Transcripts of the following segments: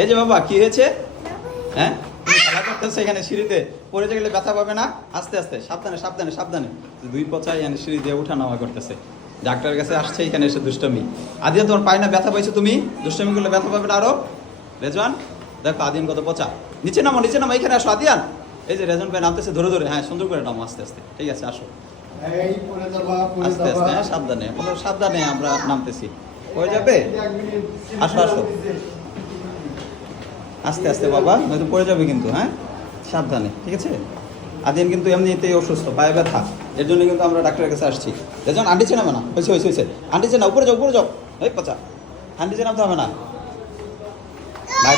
এই যে বাবা কি হয়েছে? হ্যাঁ তুমি খেলা করতেছো এখানে সিঁড়িতে, পড়ে গেলে ব্যথা পাবে না? আস্তে আস্তে, সাবধানে সাবধানে সাবধানে। দুই পচায় এখানে সিঁড়ি দিয়ে উঠা নামা করতেছে, ডাক্তারের কাছে আসছে এখানে এসে দুষ্টমি। আদিয়ান তোমার পায়ে না ব্যথা পাইছো তুমি? দুষ্টমি করলে ব্যথা পাবে না আরো? রেজওয়ান দেখো আদিয়ান কত পচা। নিচে নামো নিচে নামো, এখানে আসো আদিয়ান। এই যে রেজন ভাই নামতেছে ধরে ধরে, হ্যাঁ সুন্দর করে নামো আস্তে আস্তে, ঠিক আছে আসো আস্তে আস্তে, হ্যাঁ সাবধানে, সাবধানে আমরা নামতেছি, হয়ে যাবে। আসো আসো আস্তে আস্তে বাবা, নয়তো পড়ে যাবে কিন্তু, হ্যাঁ সাবধানে, ঠিক আছে। আদিন কিন্তু এমনিতেই অসুস্থ, পায়ে ব্যথা, এর জন্য কিন্তু আমরা ডাক্তারের কাছে আসছি। যেমন আন্টিছে নামে না, হয়েছে হয়েছে হয়েছে, আন্টিছে না, উপরে যাও উপরে যাও, এই পচা আন্টিছে নামতে হবে না। ভাই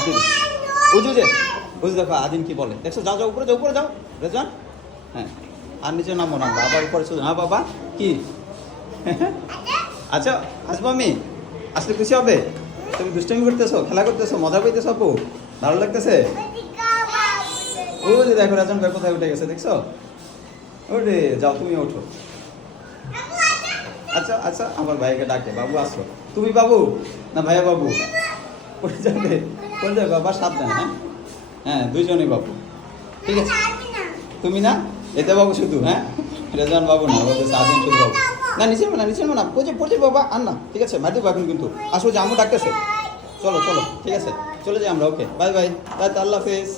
বুঝু যে বুঝে দেখো আদিন কি বলে, দেখছো, যাও যাও উপরে যাও উপরে যাও রেজান, হ্যাঁ আর নিচে নামো নামবো আবার উপরে চলে। হ্যাঁ বাবা কি আচ্ছা আসবো আমি, আসলে খুশি হবে? তুমি দুষ্টামি করতেছো, খেলা করতেছো, মজা পাইতেছো আপু, ভালো লাগতেছে? ও যে দেখো রাজন ভাই কোথায় উঠে গেছে দেখছো, ওরে যাও তুমি ওঠো। আচ্ছা আচ্ছা আমার ভাইকে ডাকে, বাবু আসো, তুমি বাবু না ভাইয়া বাবু? কোথায় যাবে, কোন যাবে বাবা, সাবধানে, হ্যাঁ হ্যাঁ দুইজনই বাবু, ঠিক আছে। তুমি না এতে বাবু শুধু, হ্যাঁ রেজান বাবু না, বলতে সাদিন শুধু বাবু না, নিচে না নিচে না, পচে পচে বাবা আর না, ঠিক আছে মার দেবো এখন কিন্তু, আসো যে আমু ডাকতেছে, চলো চলো ঠিক আছে চলে যাই আমরা, ওকে বাই বাই বাই, আল্লাহ হাফেজ।